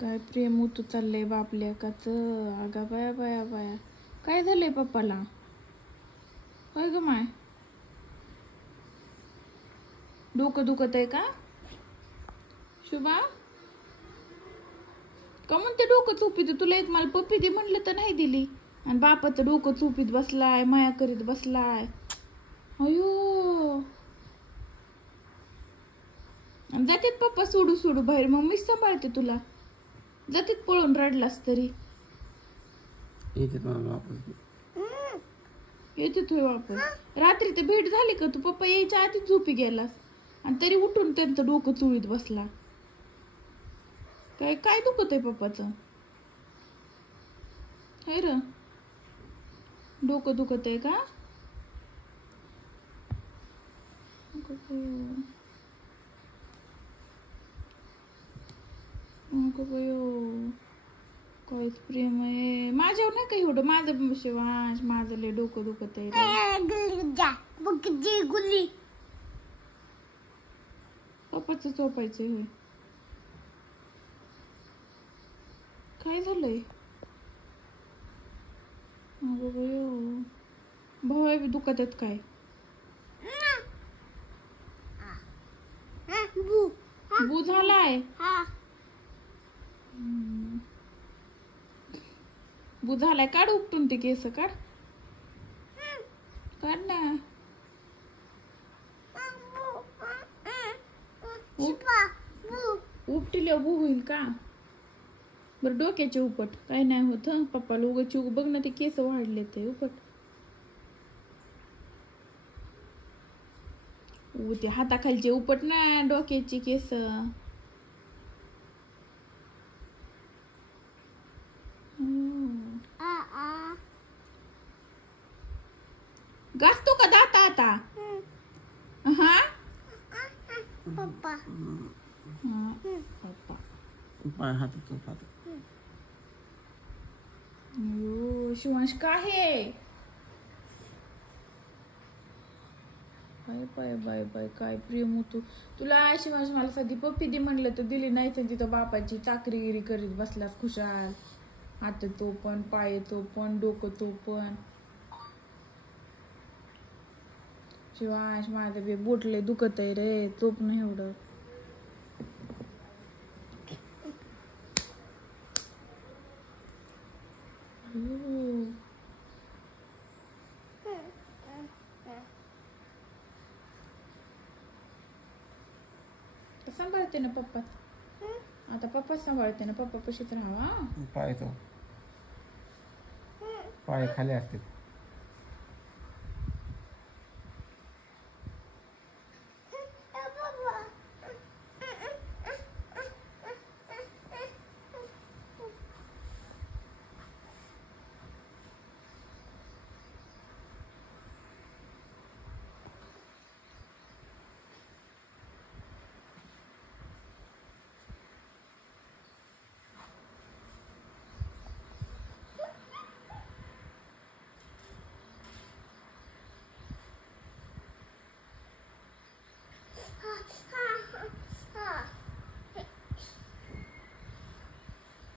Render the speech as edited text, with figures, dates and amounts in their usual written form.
काय प्रेम उतू चाललंय बापल्या काच. अगा बाया बाया बाया, काय झालंय पप्पाला? होय ग माय, डोकं दुखत आहे का शुभा? का म्हणते डोकं चुपीत? तुला एक मला पप्पी दे म्हणलं तर नाही दिली, आणि बापाचं डोकं चुपीत बसलाय, माया करीत बसलाय. अयो, जातेत पप्पा सोडू सोडू बाहेर, मग मीच सांभाळते तुला. जातेत पळून रडलास तरी. येते तू वापस. रात्री ते भेट झाली का? तू पप्पा यायच्या आधी झोपी गेलास आणि तरी उठून त्यांचं डोकं चुळीत बसला. काय काय दुखत आहे पप्पाचं? है र, डोकं दुखत आहे का? काहीच प्रेम आहे माझ्यावर नाही काही एवढं. माझं शिवांश, माझं लय डोकं दुखत आहे. पप्पाचं चोपायचंय होय. काय झालंय? अगं बयो, भय दुखत आहेत काय? बू झालाय? बू झालाय. काढ उपटून ते केस, काढ काढ ना. उपटील्या बू होईल का? बरं डोक्याचे उपट, काय नाही होत. पप्पाला उगाच बघ ना, ते केस वाढले ते उपट. ते हाताखालचे उपट ना, डोक्याची केस. घासतो का दात आता? हा पप्पा, पप्पा शिवांश काय आहे? बाय बाय बाय बाय, काय प्रेम होतो तुला शिवांश. मला साधी पप्पी दे म्हणलं तर दिली नाही. तिथं बापाची चाकरीगिरी करीत बसलास खुशाल. हात तो पण, पाय तो पण, डोकं तो पण. शिवांश माझं बे बोटले दुखत आहे रे, चोप नाही एवढं. सांभाळते ना पप्पा, आता पप्पा सांभाळते ना. पप्पा पशीच राहा. पाय खाली असते.